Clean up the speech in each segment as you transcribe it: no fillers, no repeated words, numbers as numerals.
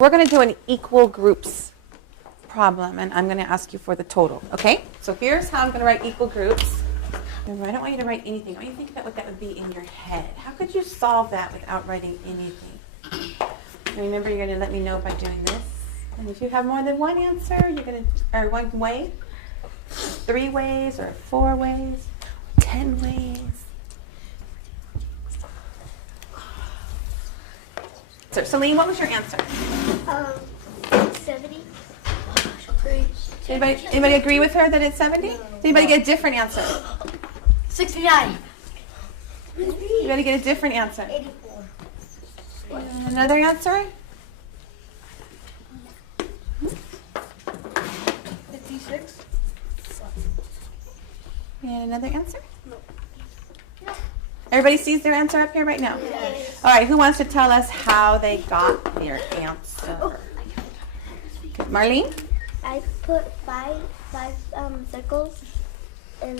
We're going to do an equal groups problem, and I'm going to ask you for the total, okay? So here's how I'm going to write equal groups. And I don't want you to write anything. I want you to think about what that would be in your head. How could you solve that without writing anything? And remember, you're going to let me know by doing this. And if you have more than one answer, you're going to, or one way, 3 ways, or 4 ways, 10 ways. So, Celine, what was your answer? 70. Anybody agree with her that it's 70? Does anybody get a different answer? 69. Anybody get a different answer? 84. Another answer? 56. And another answer? Everybody sees their answer up here right now? Yes. All right, who wants to tell us how they got their answer? Okay, Marlene? I put five circles, and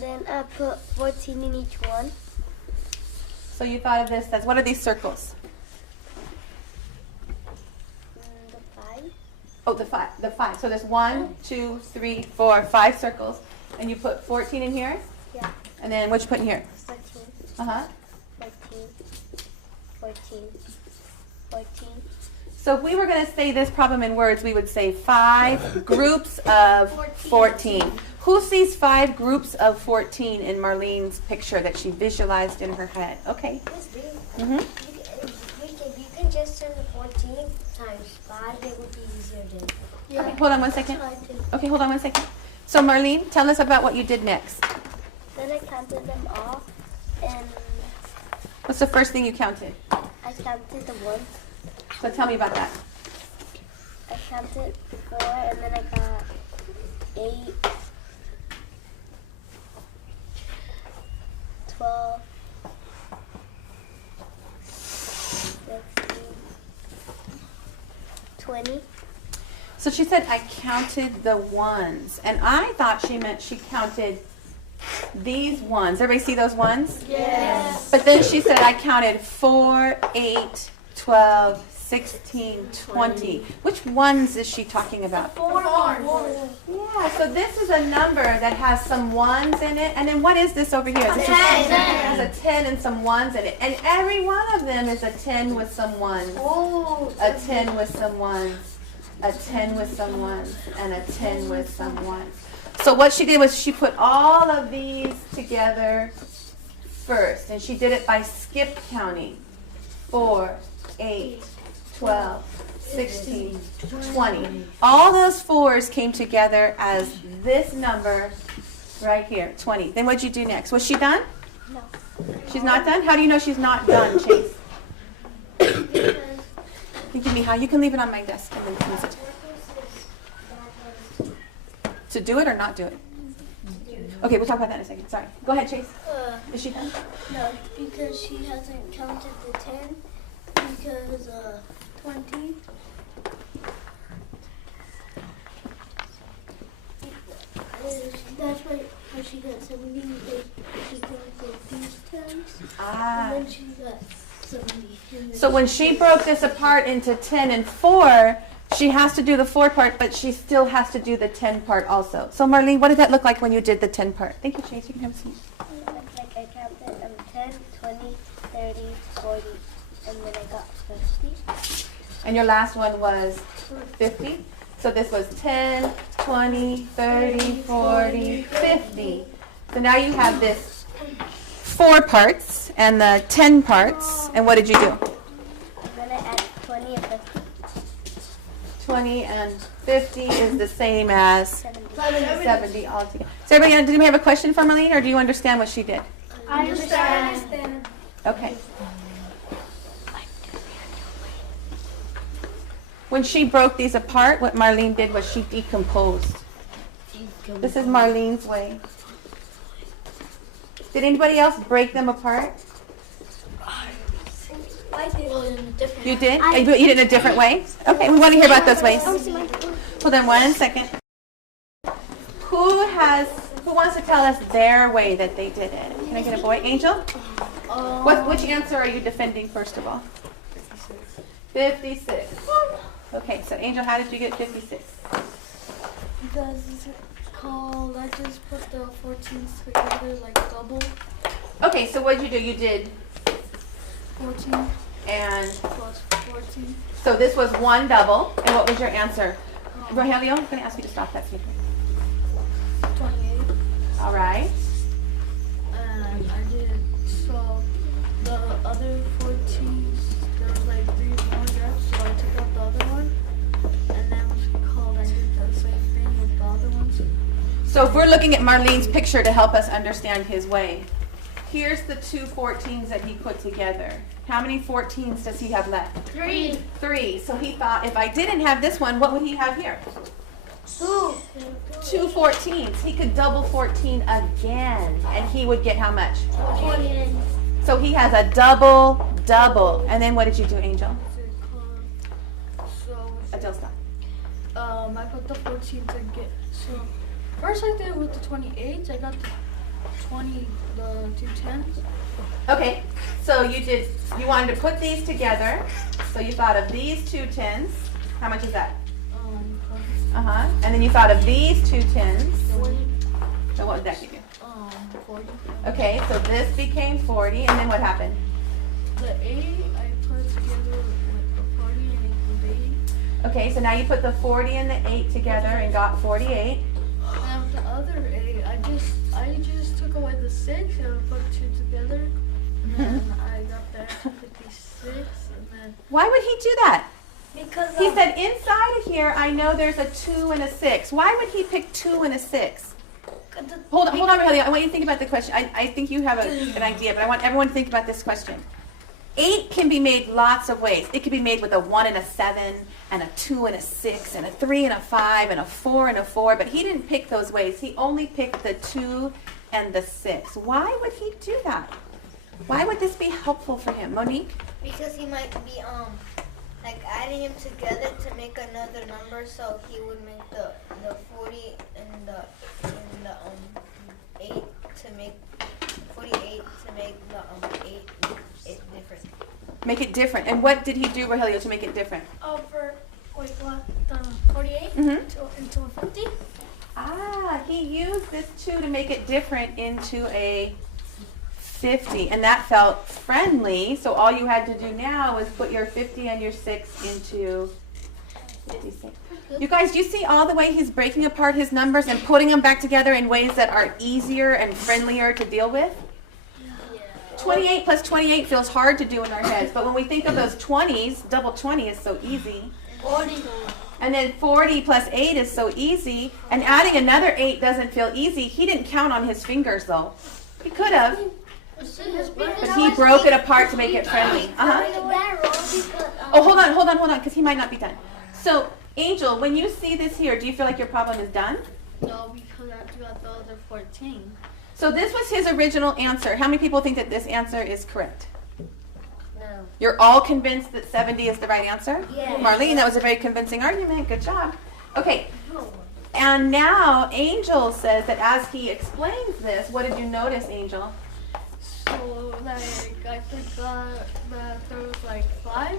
then I put 14 in each one. So you thought of this as, what are these circles? The 5. Oh, the five. So there's 1, 2, 3, 4, 5 circles. And you put 14 in here? Yeah. And then what you put in here? 13. Uh-huh. 14. 14. 14. So if we were going to say this problem in words, we would say 5 groups of 14. Who sees 5 groups of 14 in Marlene's picture that she visualized in her head? Okay. Mm-hmm. You can just turn the 14 times 5. It would be easier then. Yeah. Okay, hold on one second. Okay, hold on one second. So Marlene, tell us about what you did next. Then I counted them all, and What's the first thing you counted? I counted the ones. So tell me about that. I counted 4, and then I got 8, 12, 16, 20. So she said, I counted the ones. And I thought she meant she counted these ones. Everybody see those ones? Yes. But then she said, I counted 4, 8, 12, 16, 20. Which ones is she talking about? 4. Yeah, so this is a number that has some ones in it. And then what is this over here? This is, it has a 10 and some ones in it. And every one of them is a 10 with some ones. A 10 with some ones. A 10 with some ones, and a 10 with some ones. So what she did was she put all of these together first, and she did it by skip counting. 4, 8, 12, 16, 20. All those 4s came together as this number right here, 20. Then what'd you do next? Was she done? No. She's not done? How do you know she's not done, Chase? You give me how? You can leave it on my desk and then use it. To do it or not do it? Okay, we'll talk about that in a second. Sorry. Go ahead, Chase. Is she done? No, because she hasn't counted the 10, because 20. That's why how she got 70, because she counted these 10s, and then she got 70. So when she broke this apart into 10 and 4, she has to do the 4 part, but she still has to do the 10 part also. So Marlene, what did that look like when you did the 10 part? Thank you, Chase. You can have a seat. Like I counted 10, 20, 30, 40, and then I got 50. And your last one was 50. So this was 10, 20, 30, 40, 50. So now you have this 4 parts and the 10 parts. And what did you do? And then I add 20 and 50. 20 and 50 is the same as 70 altogether. So everybody, did anybody have a question for Marlene, or do you understand what she did? I understand. Okay. When she broke these apart, what Marlene did was she decomposed. This is Marlene's way. Did anybody else break them apart? I did. Well, in a different You did? You did it in a different way? Okay, we want to hear about those ways. Hold on 1 second. Who wants to tell us their way that they did it? Can I get a boy? Angel? Which answer are you defending first of all? 56. Okay, so Angel, how did you get 56? Because it's called, I just put the 14s together like double. Okay, so what did you do? You did 14 and plus 14. so this was one double. And what was your answer? Rogelio, I'm going to ask you to stop that speaker. 28. All right. And I did, so the other 14s, there was like 3 more left, so I took out the other one. And that was called, I did the same thing with the other ones. So if we're looking at Marlene's picture to help us understand his way, here's the two 14s that he put together. How many 14s does he have left? 3. 3. So he thought if I didn't have this one, what would he have here? 2. 2 14s. He could double 14 again, and he would get how much? 20. So he has a double, double. And then what did you do, Angel? So, Adele, stop. I put the 14 to get, so first I did with the 28s, I got the 20, the 2 10s. Okay, so you wanted to put these together. So you thought of these two 10s. How much is that? 20, And then you thought of these two 10s. 40, So what would that give you? 40. Okay, so this became 40, and then what happened? The 80 I put together with the 40 and equals 80. Okay, so now you put the 40 and the 8 together and got 48. And with the other 8, I just took away the 6 and I put 2 together. And then I got that 56 and then. Why would he do that? Because He said inside of here, I know there's a 2 and a 6. Why would he pick 2 and a 6? Hold on, Rogelio. I want you to think about the question. I think you have an idea, but I want everyone to think about this question. 8 can be made lots of ways. It can be made with a 1 and a 7, and a 2 and a 6, and a 3 and a 5, and a 4 and a 4, but he didn't pick those ways. He only picked the 2 and the 6. Why would he do that? Why would this be helpful for him? Monique? Because he might be like adding them together to make another number, so he would make the 40 and the 8 to make 48 to make the 8 different. Make it different. And what did he do, Rogelio, to make it different? The 48 into a 50. He used this 2 to make it different into a 50, and that felt friendly. So all you had to do now was put your 50 and your 6 into 56. You guys, do you see all the way he's breaking apart his numbers and putting them back together in ways that are easier and friendlier to deal with? 28 plus 28 feels hard to do in our heads, but when we think of those 20s, double 20 is so easy. 40. And then 40 plus 8 is so easy, and adding another 8 doesn't feel easy. He didn't count on his fingers, though. He could have, but he broke it apart to make it friendly. Oh, hold on, because he might not be done. So, Angel, when you see this here, do you feel like your problem is done? No, because I got the other 14. So this was his original answer. How many people think that this answer is correct? No. You're all convinced that 70 is the right answer? Yeah. Marlene, that was a very convincing argument. Good job. Okay. And now Angel says that as he explains this, what did you notice, Angel? So, like, I forgot that there was like 5.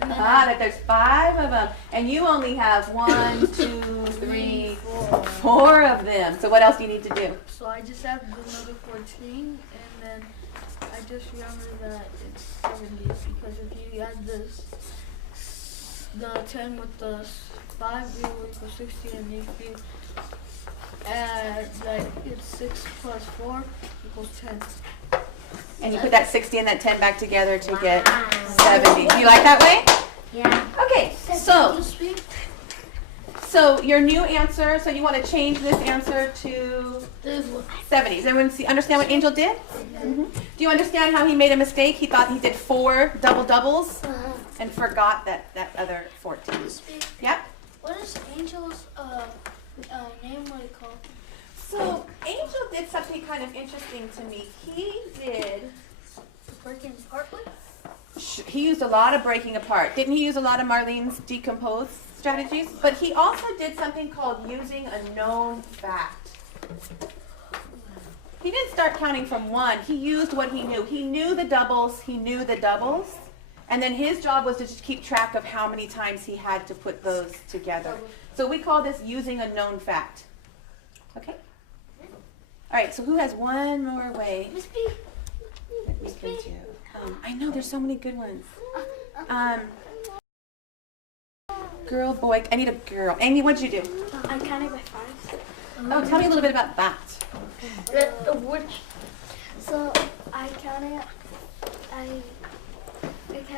And then That there's 5 of them, and you only have 1, 2, 3, 4 of them. So what else do you need to do? So I just added another 14, and then I just remembered that it's 70 because if you add this, the 10 with the 5, it will equal 60, and if you add like it's 6 plus 4 equals 10. And you put that 60 and that 10 back together to get 70. Do you like that way? Yeah. Okay, so your new answer, so you want to change this answer to 70. Does everyone understand what Angel did? Mm-hmm. Do you understand how he made a mistake? He thought he did 4 double doubles and forgot that other 14. Yep. What is Angel's name? What it called? So Angel did something kind of interesting to me. Breaking apart. He used a lot of breaking apart. Didn't he use a lot of Marlene's decompose strategies? But he also did something called using a known fact. He didn't start counting from 1. He used what he knew. He knew the doubles. And then his job was to just keep track of how many times he had to put those together. So we call this using a known fact. Okay? All right, so who has one more way? Miss B. that we can do? I know, there's so many good ones. Girl, boy, I need a girl. Amy, what'd you do? I counted by fives. Oh, tell me a little bit about that. So I counted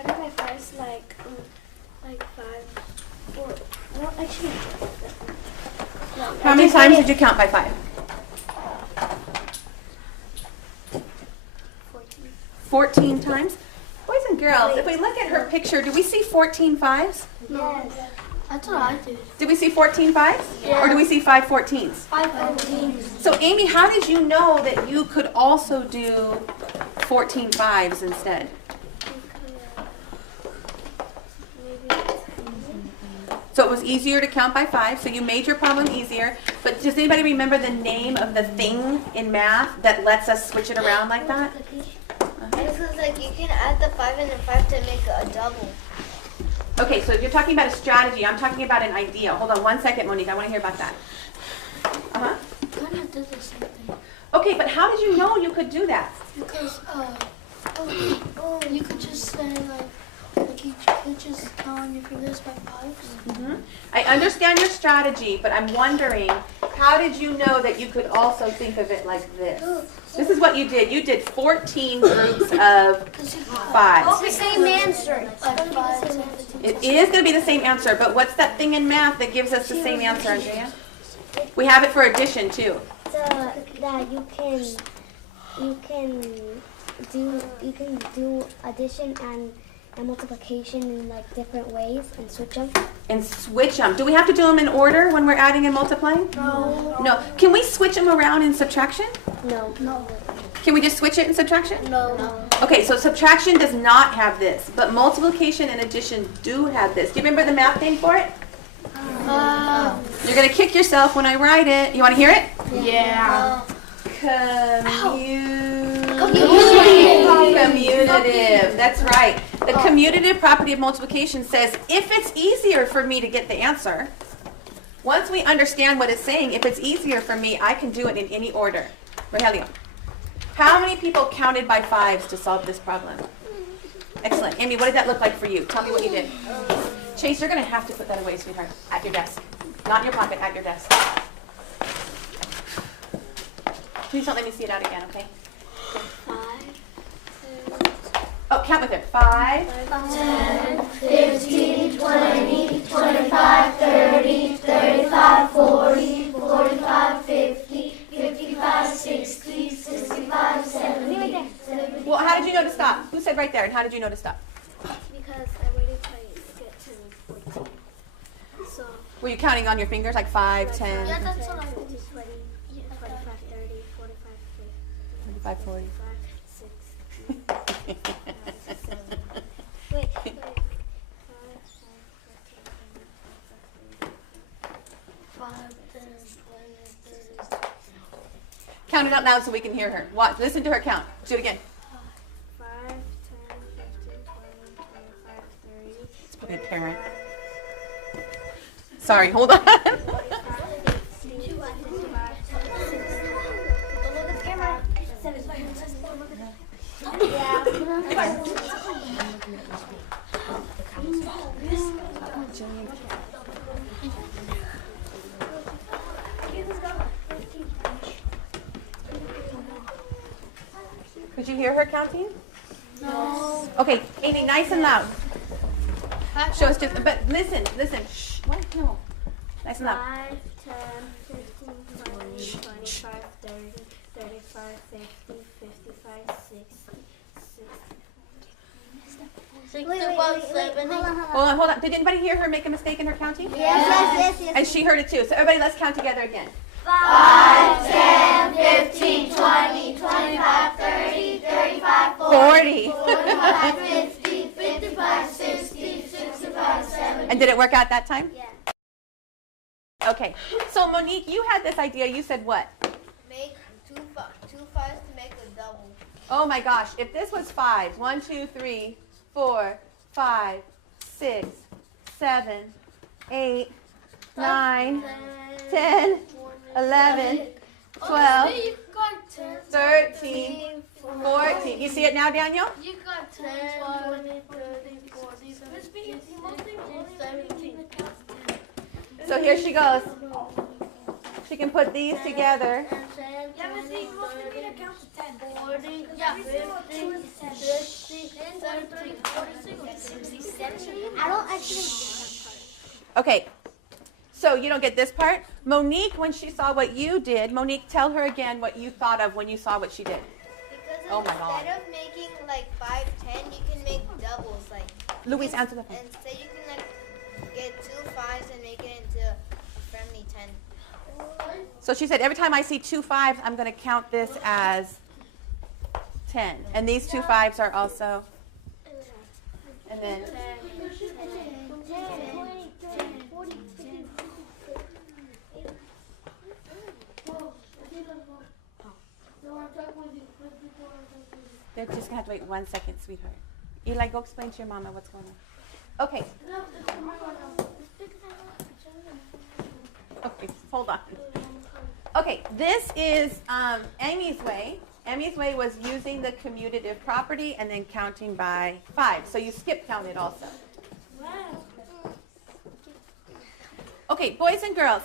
by fives like 5 or well actually no, How many times did you count by 5? 14 times? Boys and girls, if we look at her picture, do we see 14 fives? Yes. That's what I did. Did we see 14 fives? Yeah. Or do we see 5 14s? 5 14s. So Amy, how did you know that you could also do 14 fives instead? So it was easier to count by 5, so you made your problem easier. But does anybody remember the name of the thing in math that lets us switch it around like that? It's because like you can add the 5 and the 5 to make a double. Okay, so if you're talking about a strategy, I'm talking about an idea. Hold on one second, Monique. I want to hear about that. Uh-huh. Kind of did the same thing. Okay, but how did you know you could do that? Because you could just say you could just count on your fingers by 5s. I understand your strategy, but I'm wondering, how did you know that you could also think of it like this? This is what you did. You did 14 groups of 5s. The same answer. It is going to be the same answer, but what's that thing in math that gives us the same answer, Andrea? We have it for addition, too. That you can do addition and multiplication in like different ways and switch them. And switch them. Do we have to do them in order when we're adding and multiplying? No. No. Can we switch them around in subtraction? No. Can we just switch it in subtraction? No. Okay, so subtraction does not have this, but multiplication and addition do have this. Do you remember the math name for it? You're going to kick yourself when I write it. You want to hear it? Yeah. Commutative. That's right. The commutative property of multiplication says if it's easier for me to get the answer, once we understand what it's saying, if it's easier for me, I can do it in any order. Rogelio, how many people counted by 5s to solve this problem? Excellent. Amy, what did that look like for you? Tell me what you did. Chase, you're going to have to put that away, sweetheart, at your desk. Not in your pocket, at your desk. Please don't let me see it out again, okay? 5. Oh, count with her. 5, 10, 15, 20, 25, 30, 35, 40, 45, 50, 55, 60, 65, 70. Well, how did you know to stop? Who said right there? And how did you know to stop? Because I waited till I get to 14. So, Were you counting on your fingers like 5, 10, yeah, that's what I did. 20, 25, 30, 45, 50, 25, 40? 60. Wait. 5, 10, 20, 30. Count it out loud so we can hear her. Watch. Listen to her count. Do it again. 5, 10, 15, 20, 25, 30. Let's put a parent. Sorry, hold on. Could you hear her counting? No. Okay, Amy, nice and loud. Show us just, but listen. Shh. What? No. Nice and loud. 5, 10, 15, 20, 25, 30, 35, 50, 55, 60, 65, 70. Hold on. Did anybody hear her make a mistake in her counting? Yes. And she heard it too. So everybody, let's count together again. 5, 10, 15, 20, 25, 30, 35, 40. 45, 50, 55, 60, 65, 70. And did it work out that time? Yeah. Okay. So Monique, you had this idea. You said what? Make two 5s to make a double. Oh my gosh. If this was 5, 1, 2, 3, 4, 5, 6, 7, 8, 9, 10, 11, 12, 13, 14. You see it now, Daniel? You got 10, 12, 13, 14, 15, 17. So here she goes. She can put these together. Yeah, but see, most of you count to 10. 40, yeah, 50, 60, 70, 46. I don't actually. Okay. So you don't get this part? Monique, when she saw what you did, Monique, tell her again what you thought of when you saw what she did. Because Oh my God. instead of making like 5, 10, you can make doubles. Like Louise, answer the phone. instead you can like get 2 5s and make it into a friendly 10. So she said, every time I see 2 5s, I'm going to count this as 10. And these 2 5s are also. And then. They're just going to have to wait 1 second, sweetheart. Eli, go explain to your mama what's going on. Okay. Okay, hold on. Okay, this is Amy's way. Amy's way was using the commutative property and then counting by 5. So you skip counted also. Okay, boys and girls,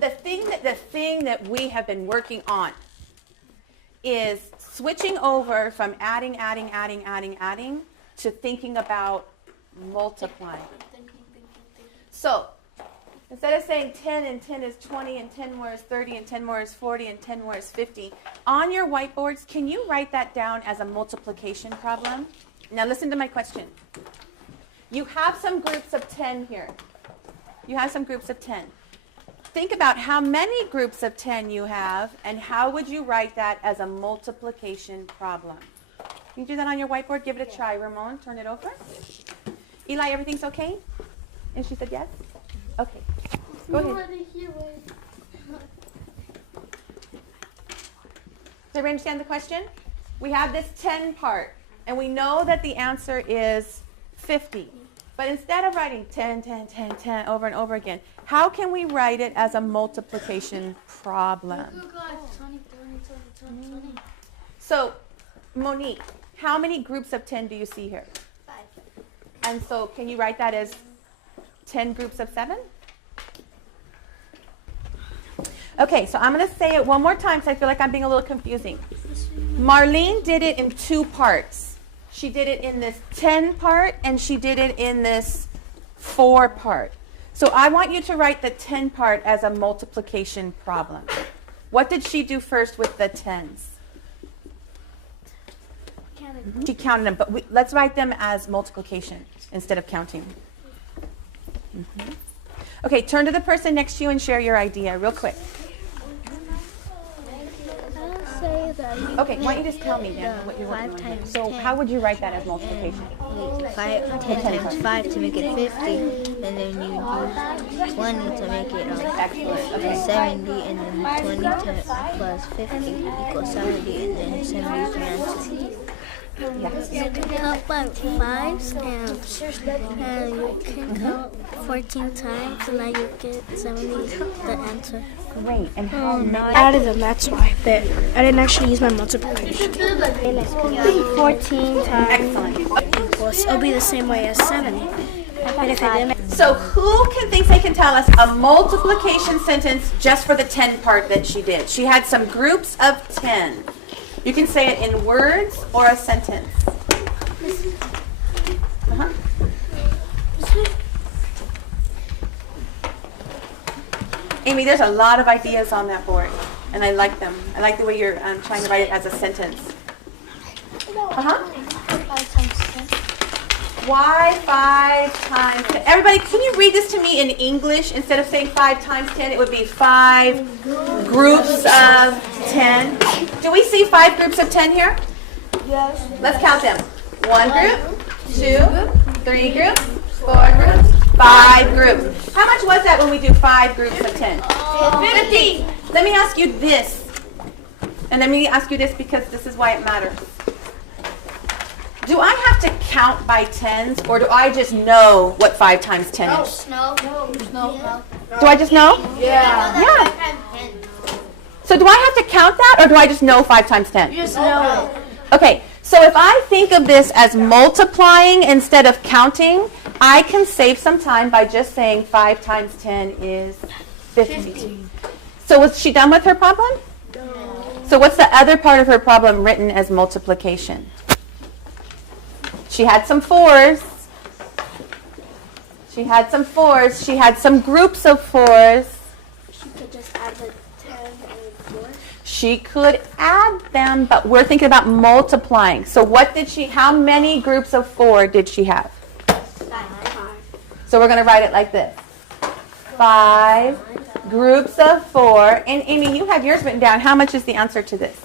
the thing that we have been working on is switching over from adding to thinking about multiplying. So instead of saying 10 and 10 is 20 and 10 more is 30 and 10 more is 40 and 10 more is 50, on your whiteboards, can you write that down as a multiplication problem? Now listen to my question. You have some groups of 10 here. You have some groups of 10. Think about how many groups of 10 you have and how would you write that as a multiplication problem? Can you do that on your whiteboard? Give it a try, Ramon. Turn it over. Eli, everything's okay? And she said yes? Okay. Go ahead. Does everybody understand the question? We have this 10 part, and we know that the answer is 50. But instead of writing 10, 10, 10, 10 over and over again, how can we write it as a multiplication problem? So, Monique, how many groups of 10 do you see here? 5. And so can you write that as 10 groups of 7? Okay, so I'm going to say it one more time because I feel like I'm being a little confusing. Marlene did it in 2 parts. She did it in this 10 part and she did it in this 4 part. So I want you to write the 10 part as a multiplication problem. What did she do first with the 10s? She counted them, but let's write them as multiplication instead of counting. Okay, turn to the person next to you and share your idea real quick. Okay, why don't you just tell me then what you're working on? 5 times So 10. how would you write that as multiplication? 10 times 5 to make it 50, and then you do 20 to make it Excellent. 70, and then 20 plus 50 equals 70, and then 70 is the answer. You can count by 5s and you can count 14 times and then you get 70 the answer. Great. And how many? I added them, that's why. But I didn't actually use my multiplication. 14 times Excellent. equals, it'll be the same way as 70. But if I didn't, So who thinks they can tell us a multiplication sentence just for the 10 part that she did? She had some groups of 10. You can say it in words or a sentence. Amy, there's a lot of ideas on that board, and I like them. I like the way you're trying to write it as a sentence. Why 5 times 10? Everybody, can you read this to me in English? Instead of saying 5 times 10, it would be 5 groups of 10. Do we see 5 groups of 10 here? Yes. Let's count them. 1 group, 2, 3 groups, 4 groups, 5 groups. How much was that when we do 5 groups of 10? 50. Let me ask you this. And let me ask you this because this is why it matters. Do I have to count by tens, or do I just know what 5 times 10 is? No. Do I just know? Yeah. So do I have to count that, or do I just know 5 times 10? Just know. Okay, so if I think of this as multiplying instead of counting, I can save some time by just saying 5 times 10 is 50. So was she done with her problem? No. So what's the other part of her problem written as multiplication? She had some 4s. She had some 4s. She had some groups of 4s. She could just add the 10 and 4. She could add them, but we're thinking about multiplying. So how many groups of 4 did she have? 5. So we're going to write it like this. 5 groups of 4. And Amy, you have yours written down. How much is the answer to this?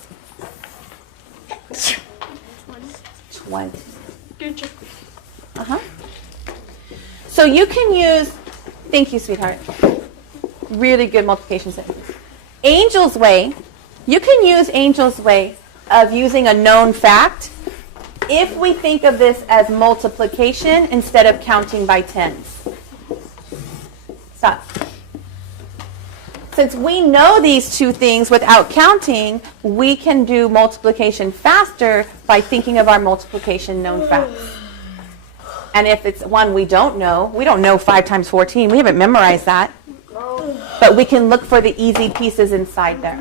20. So you can use, thank you, sweetheart. Really good multiplication sentence. Angel's way, you can use Angel's way of using a known fact if we think of this as multiplication instead of counting by tens. Stop. Since we know these two things without counting, we can do multiplication faster by thinking of our multiplication known facts. And if it's one we don't know 5 times 14. We haven't memorized that. But we can look for the easy pieces inside there.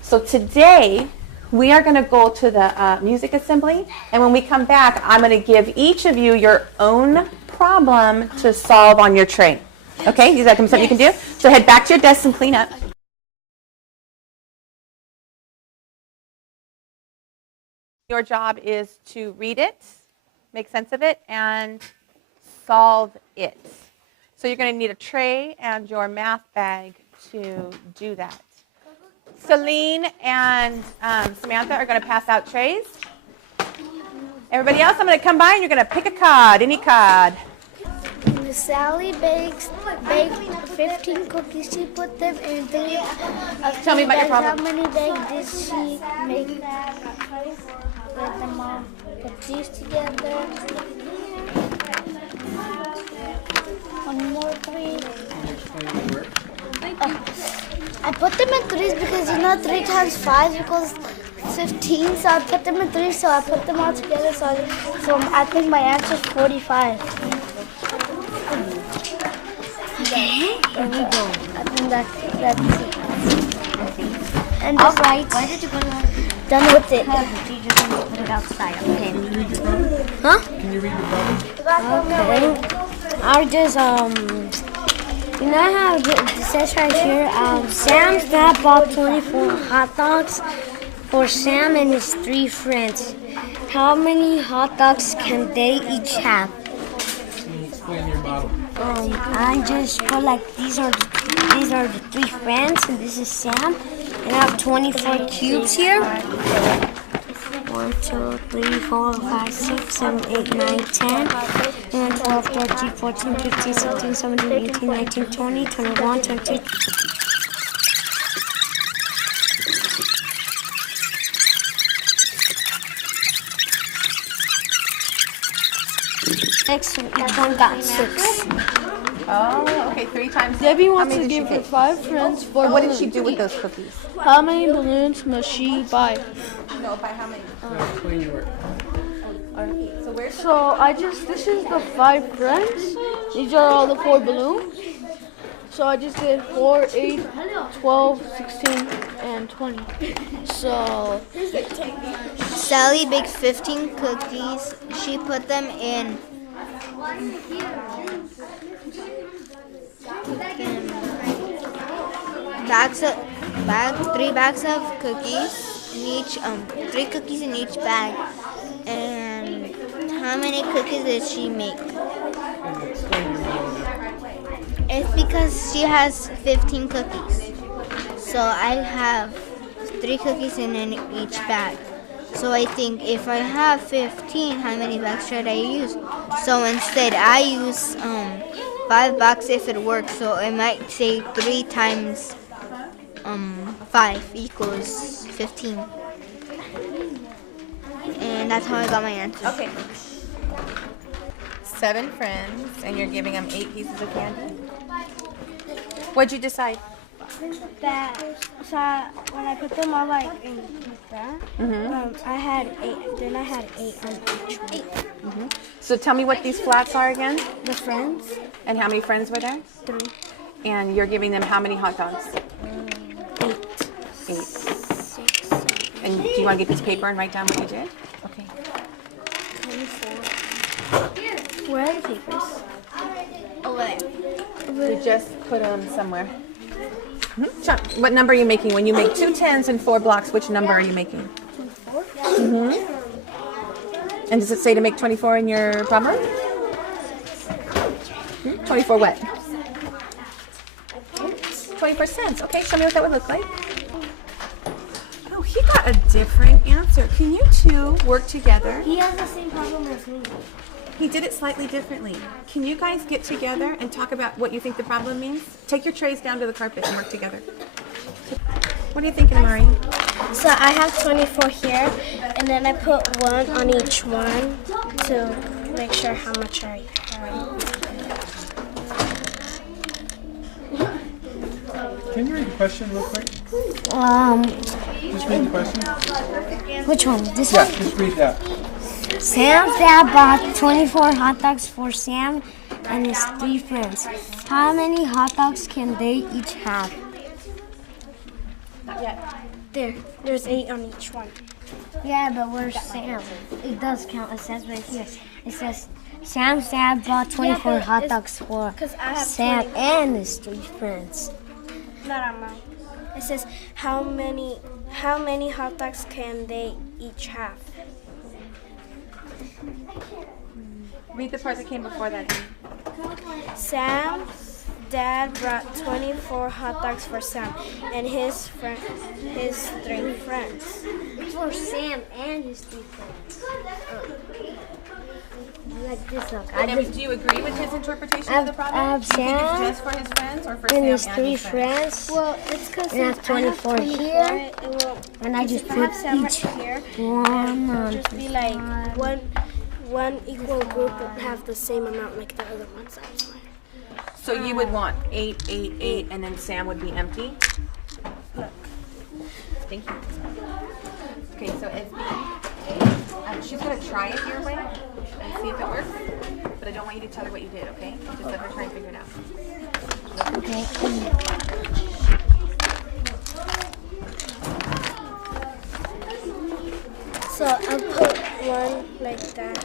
So today, we are going to go to the music assembly. And when we come back, I'm going to give each of you your own problem to solve on your tray. Okay? Is that something you can do? So head back to your desk and clean up. Your job is to read it, make sense of it, and solve it. So you're going to need a tray and your math bag to do that. Celine and Samantha are going to pass out trays. Everybody else, I'm going to come by and you're going to pick a card, any card. Sally baked 15 cookies. She put them in three. Tell me about your problem. How many bags did she make? Let them all put these together. One more 3. I put them in 3s because 3 times 5 equals 15. So I put them in 3. So I put them all together. So I think my answer is 45. Okay, here we go. I think that's it. And All just right. Why did you go to done with it. the teacher's going to put it outside? Okay, can you read the problem? Huh? Can you read the problem? Okay. I just I have it says right here. Sam's dad bought 24 hot dogs for Sam and his 3 friends. How many hot dogs can they each have? Explain your model. I just put like these are the 3 friends and this is Sam. And I have 24 cubes here. 1, 2, 3, 4, 5, 6, 7, 8, 9, 10, 11, 12, 13, 14, 15, 16, 17, 18, 19, 20, 21, 22. Each one got 6. Oh, okay, 3 times. Debbie How wants many to did she give her take? 5 friends 4 What did balloons. she do with those cookies? How many balloons must she buy? No, by how many? Explain your work. So where's So this is the 5 friends. These are all the 4 balloons. So I just did 4, 8, 12, 16, and 20. So Sally baked 15 cookies. She put them in three bags of cookies in each 3 cookies in each bag. And how many cookies did she make? It's because she has 15 cookies. So I have 3 cookies in each bag. So I think if I have 15, how many bags should I use? So instead I use 5 bags if it works. So I might say 3 times 5 equals 15. And that's how I got my answer. Okay. 7 friends, and you're giving them 8 pieces of candy? What'd you decide? That so when I put them all like in like that, I had 8. Then I had 8 on each one. So tell me what these flats are again, The friends, and how many friends were there? 3, And you're giving them how many hot dogs? 8, 8. 6, 7, And do you want to get a piece of paper and write down what you did? Okay. 24. Where are the papers? Over there. You just put them somewhere. Sean, what number are you making? When you make 2 10s and 4 blocks, which number are you making? 24. And does it say to make 24 in your problem? 24 what? 24 cents. Okay, show me what that would look like. Oh, he got a different answer. Can you two work together? He has the same problem as me. He did it slightly differently. Can you guys get together and talk about what you think the problem means? Take your trays down to the carpet and work together. What are you thinking, Mari? So I have 24 here, and then I put 1 on each one to make sure how much I Can you read the question real quick? Just read the question. Which one? This Yeah, one? just read that. Sam's dad bought 24 hot dogs for Sam and his 3 friends. How many hot dogs can they each have? Not yet. There's 8 on each one. Yeah, but where's Sam? It does count. It says right here. It says Sam's dad bought 24 hot dogs for Sam and his 3 friends. Not on mine. It says how many hot dogs can they each have? Read the part that came before that. Sam's dad brought 24 hot dogs for Sam and his 3 friends. For Sam and his 3 friends. Like this look. Do you agree with his interpretation of the problem? Do you think it's just for his friends or for Sam And his and 3 his friends? friends. Well, it's because I have 24 here, and I just put each one on. Just be like one equal group would have the same amount like the other ones. That's why. So you would want 8, 8, 8, and then Sam would be empty? Thank you. Okay, so she's going to try it your way and see if it works. But I don't want you to tell her what you did, okay? Just let her try and figure it out. Okay. So I'll put one like that.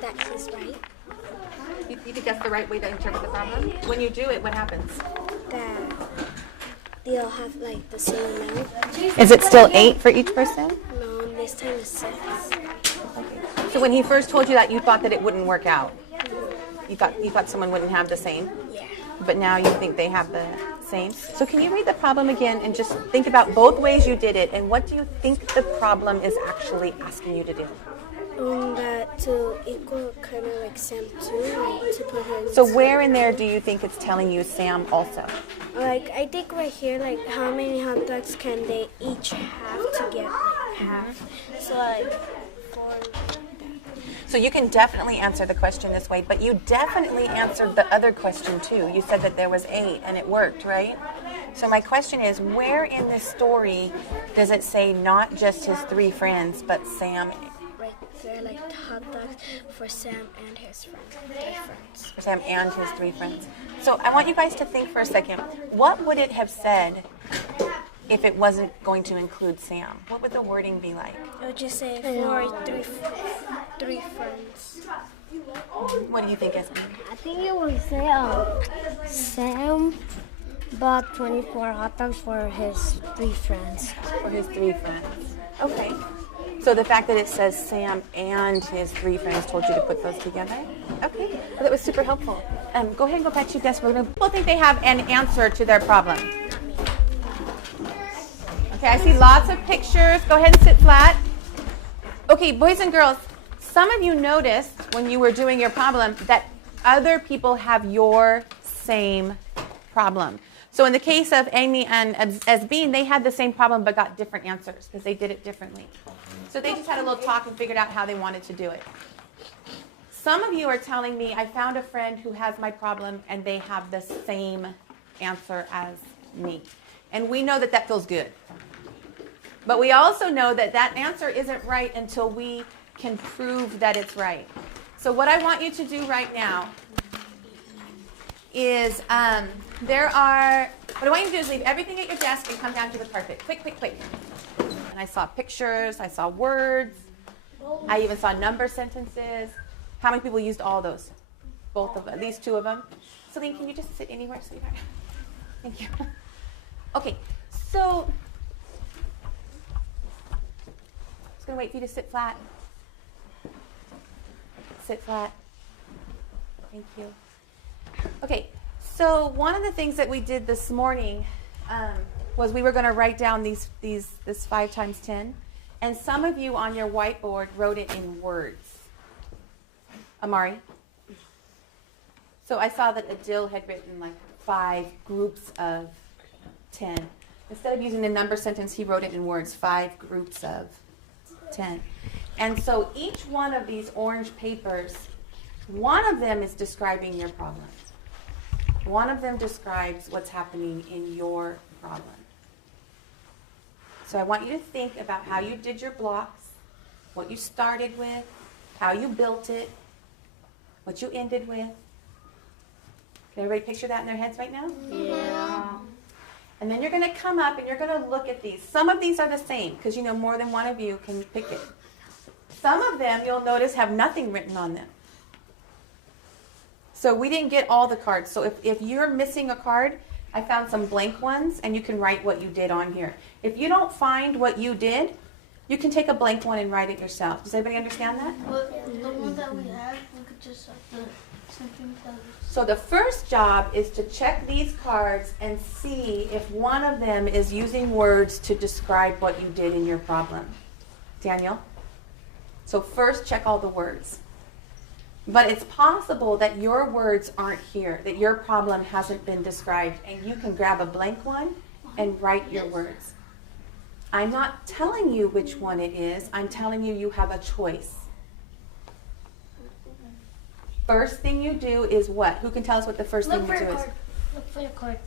That is right. You think that's the right way to interpret the problem? When you do it, what happens? That they all have like the same amount. Is it still 8 for each person? No, this time is 6. So when he first told you that, you thought that it wouldn't work out. You thought someone wouldn't have the same. Yeah. But now you think they have the same. So can you read the problem again and just think about both ways you did it, and what do you think the problem is actually asking you to do? That to equal kind of like Sam too, like to put her in. So where in there do you think it's telling you Sam also? Like I think right here, like how many hot dogs can they each have to get like half? So like 4. So you can definitely answer the question this way, but you definitely answered the other question too. You said that there was 8 and it worked, right? So my question is, where in this story does it say not just his 3 friends, but Sam? Right there, like hot dogs for Sam and his friends. For Sam and his 3 friends. So I want you guys to think for a second. What would it have said if it wasn't going to include Sam? What would the wording be like? It would just say for three friends. What do you think, Esme? I think it would say Sam bought 24 hot dogs for his 3 friends. For his 3 friends. Okay. So the fact that it says Sam and his 3 friends told you to put those together? Okay. Well, that was super helpful. Go ahead and go back to your desk. People think they have an answer to their problem. Okay, I see lots of pictures. Go ahead and sit flat. Okay, boys and girls, some of you noticed when you were doing your problem that other people have your same problem. So in the case of Amy and Esbeen, they had the same problem but got different answers because they did it differently. So they just had a little talk and figured out how they wanted to do it. Some of you are telling me, I found a friend who has my problem and they have the same answer as me. And we know that that feels good. But we also know that that answer isn't right until we can prove that it's right. So what I want you to do right now is what I want you to do is leave everything at your desk and come down to the carpet. Quick, quick, quick. And I saw pictures, I saw words, I even saw number sentences. How many people used all those? Both of them, these 2 of them. Celine, can you just sit anywhere, sweetheart? Thank you. Okay, so I'm just going to wait for you to sit flat. Sit flat. Thank you. Okay, so one of the things that we did this morning was we were going to write down this 5 times 10, and some of you on your whiteboard wrote it in words. Amari? So I saw that Adil had written like 5 groups of 10. Instead of using the number sentence, he wrote it in words, 5 groups of 10. And so each one of these orange papers, one of them is describing your problem. One of them describes what's happening in your problem. So I want you to think about how you did your blocks, what you started with, how you built it, what you ended with. Can everybody picture that in their heads right now? Yeah. And then you're going to come up and you're going to look at these. Some of these are the same because you know more than one of you can pick it. Some of them you'll notice have nothing written on them. So we didn't get all the cards. So if you're missing a card, I found some blank ones and you can write what you did on here. If you don't find what you did, you can take a blank one and write it yourself. Does everybody understand that? Well, the one that we have, we could just have the something that. So the first job is to check these cards and see if one of them is using words to describe what you did in your problem. Daniel? So first check all the words. But it's possible that your words aren't here, that your problem hasn't been described, and you can grab a blank one and write your words. I'm not telling you which one it is. I'm telling you you have a choice. First thing you do is what? Who can tell us what the first thing you do is? Look for your card.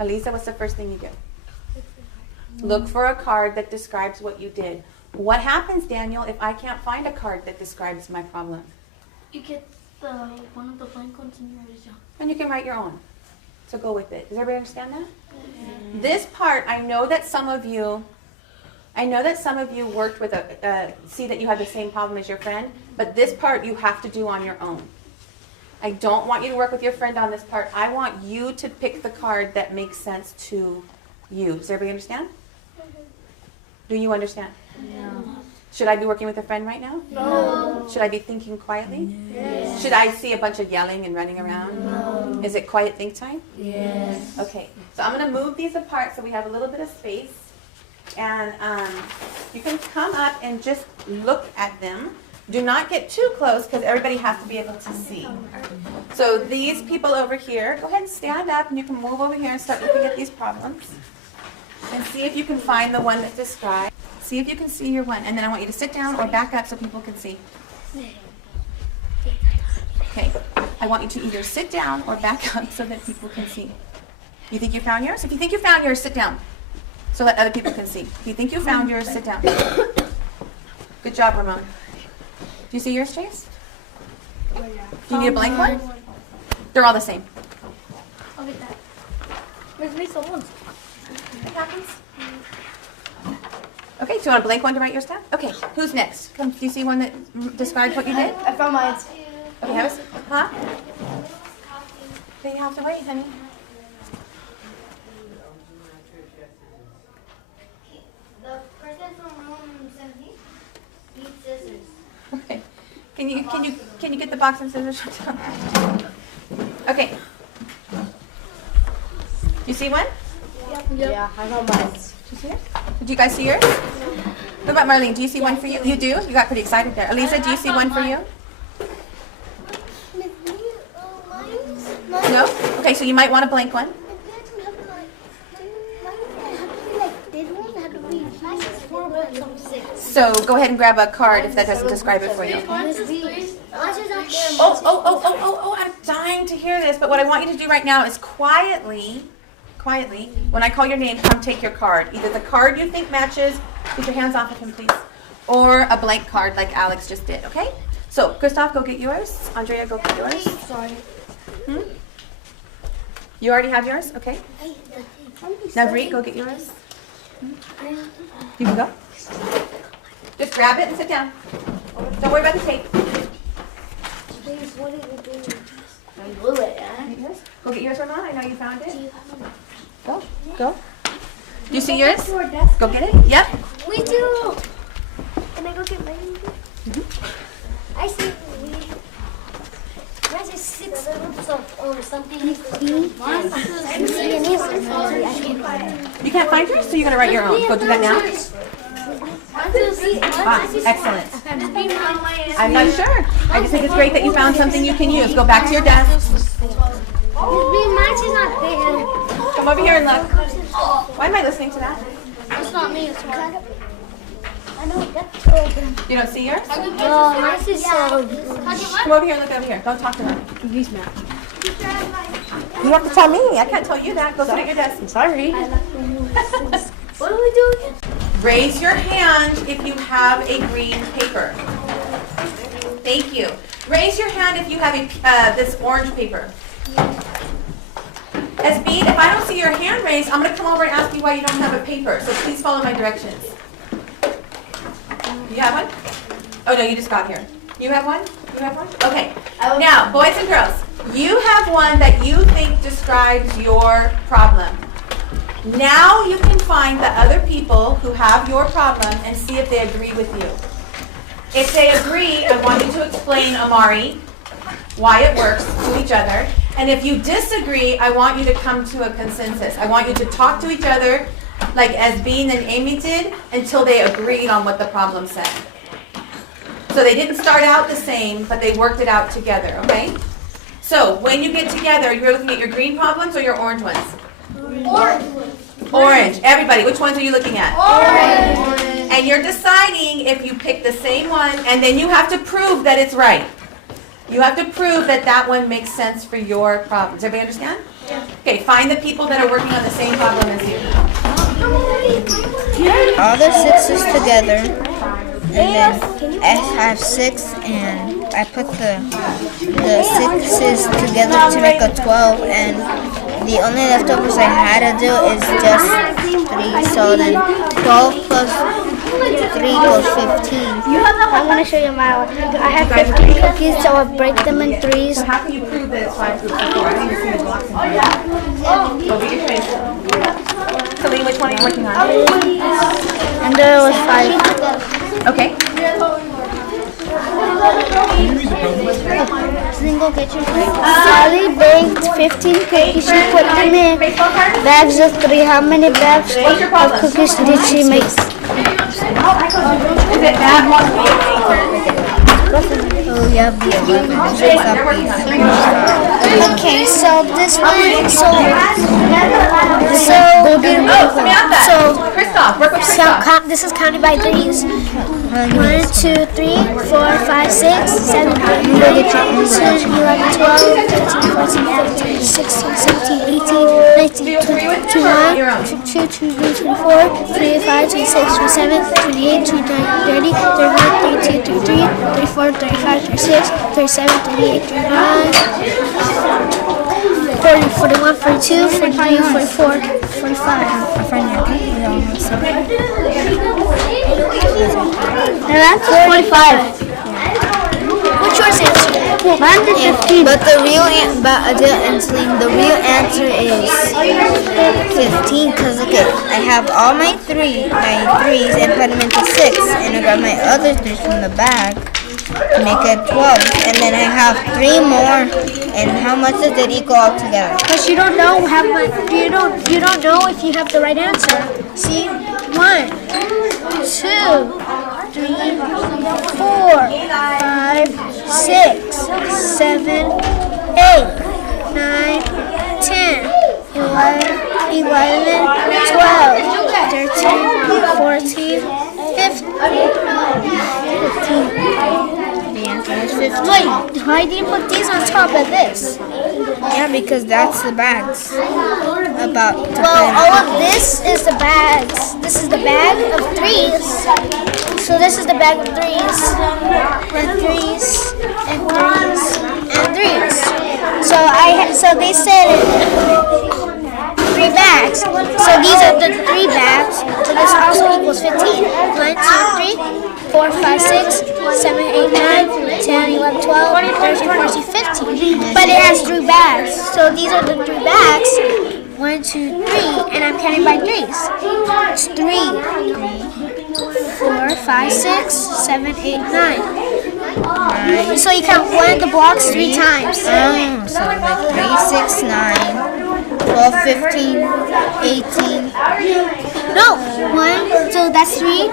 Alisa, what's the first thing you do? Look for a card that describes what you did. What happens, Daniel, if I can't find a card that describes my problem? You get one of the blank ones in your And you can write your own. So go with it. Does everybody understand that? Yeah. This part, I know that some of you worked with see that you have the same problem as your friend, but this part you have to do on your own. I don't want you to work with your friend on this part. I want you to pick the card that makes sense to you. Does everybody understand? Do you understand? No. Should I be working with a friend right now? No. Should I be thinking quietly? Yes. Should I see a bunch of yelling and running around? No. Is it quiet think time? Yes. Okay, so I'm going to move these apart so we have a little bit of space. And you can come up and just look at them. Do not get too close because everybody has to be able to see. So these people over here, go ahead and stand up and you can move over here and start looking at these problems. And see if you can find the one that describes. See if you can see your one. And then I want you to sit down or back up so people can see. Okay, I want you to either sit down or back up so that people can see. You think you found yours? If you think you found yours, sit down so that other people can see. If you think you found yours, sit down. Good job, Ramon. Do you see yours, Chase? Do you need a blank one? They're all the same. I'll get that. Where's me someone? It happens. Okay, do you want a blank one to write yours down? Okay, who's next? Come, do you see one that describes what you did? I found mine. Okay, have a seat. Huh? Then you have to wait, honey. The person from room 17 needs scissors. Okay. Can you get the box and scissors? Okay. Do you see one? Yeah, I found mine. Did you see it? Did you guys see yours? What about Marlene? Do you see one for you? You do? You got pretty excited there. Elisa, do you see one for you? No? Okay, so you might want a blank one. So go ahead and grab a card if that doesn't describe it for you. Oh, I'm dying to hear this, but what I want you to do right now is quietly, when I call your name, come take your card. Either the card you think matches, get your hands off of him, please, or a blank card like Alex just did, okay? So, Christoph, go get yours. Andrea, go get yours. Sorry. You already have yours? Okay. Now, Bree, go get yours. You can go. Just grab it and sit down. Don't worry about the tape. I blew it, eh? Get yours. Go get yours, Ramon. I know you found it. Go. Do you see yours? Go get it. Yep. We do. Can I go get mine? I see. Mine is 6 or something. You can't find yours, so you're gonna write your own. Go do that now. Excellent. I'm not sure. I just think it's great that you found something you can use. Go back to your desk. Mine is not there. Come over here and look. Why am I listening to that? It's not me, it's mine. I know that's open. You don't see yours? Mine is Come over here and look over here. Don't talk to them. He's mad. You have to tell me. I can't tell you that. Go sit at your desk. Sorry. What do we do again? Raise your hand if you have a green paper. Thank you. Raise your hand if you have this orange paper. Esbeen, if I don't see your hand raised, I'm going to come over and ask you why you don't have a paper. So please follow my directions. You have one? Oh, no, you just got here. You have one? You have one? Okay. Now, boys and girls, you have one that you think describes your problem. Now you can find the other people who have your problem and see if they agree with you. If they agree, I want you to explain, Amari, why it works to each other. And if you disagree, I want you to come to a consensus. I want you to talk to each other like Esbeen and Amy did until they agreed on what the problem said. So they didn't start out the same, but they worked it out together, okay? So when you get together, you're looking at your green problems or your orange ones? Orange. Everybody, which ones are you looking at? Orange. And you're deciding if you pick the same one, and then you have to prove that it's right. You have to prove that that one makes sense for your problems. Everybody understand? Yeah. Okay, find the people that are working on the same problem as you. All the sixes together, and then I have 6, and I put the sixes together to make a 12, and the only leftovers I had to do is just 3. So then 12 plus 3 equals 15. I'm going to show you my one. I have 15 cookies, so I'll break them in 3s. So how can you prove that it's 5 groups of 4? I didn't see the blocks in here. Over your face. Celine, which one are you working on? And there was 5. Okay. Single kitchen. Sally baked 15 cookies. She put them in bags of 3. How many bags of cookies did she make? Is it that one? Oh, yeah, the 11. Okay, so this one, so Samantha, Christoph, work with Christoph. count. This is counted by threes. 1, 2, 3, 4, 5, 6, 7, 8, 9, 10, 11, 12, 13, 14, 15, 16, 17, 18, 19, 20, 21, 22, 23, 24, 25, 26, 27, 28, 29, 30, 31, 32, 33, 34, 35, 36, 37, 38, 39, 40, 41, 42, 43, 44, 45. And that's 45. What's yours answer? Mine's 15. But the real answer is 15 because look at I have all my threes and put them into 6 and I got my other 3 from the bag to make it 12 and then I have 3 more and how much does it equal all together? Because you don't know how much. You don't know if you have the right answer. See, 1, 2, 3, 4, 5, 6, 7, 8, 9, 10, 11, 12, 13, 14, 15. The answer is 15. Wait, why did you put these on top of this? Yeah, because that's the bags. Well, all of this is the bags. This is the bag of threes. So this is the bag of threes, and threes, and threes, and threes. So they said 3 bags. So these are the 3 bags. So this also equals 15. 1, 2, 3, 4, 5, 6, 7, 8, 9, 10, 11, 12, 13, 14, 15. But it has 3 bags. So these are the 3 bags. 1, 2, 3, and I'm counting by threes. It's 3, 4, 5, 6, 7, 8, 9. So you count one of the blocks 3 times. So like 3, 6, 9, 12, 15, 18. No, 1, so that's 3,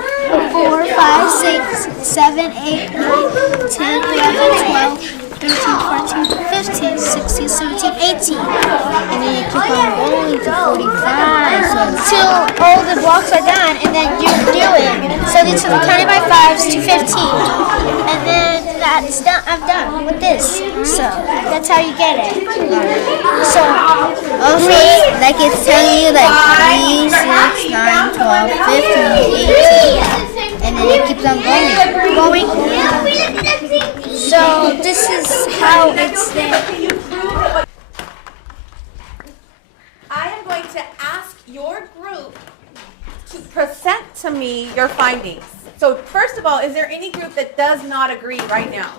4, 5, 6, 7, 8, 9, 10, 11, 12, 13, 14, 15, 16, 17, 18. And then you keep on going to 45. Till all the blocks are done, and then you do it. So this is counted by 5s to 15. And then that's done. I'm done with this. So that's how you get it. So Also, like it's telling you like 3, 6, 9, 12, 15, 18. And then it keeps on going. So this is how it's there. I am going to ask your group to present to me your findings. So first of all, is there any group that does not agree right now?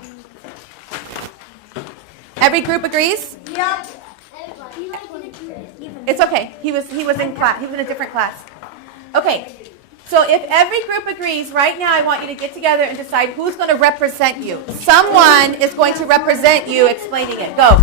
Every group agrees? Yep. It's okay. He was in class. He was in a different class. Okay. So if every group agrees, right now I want you to get together and decide who's going to represent you. Someone is going to represent you explaining it. Go.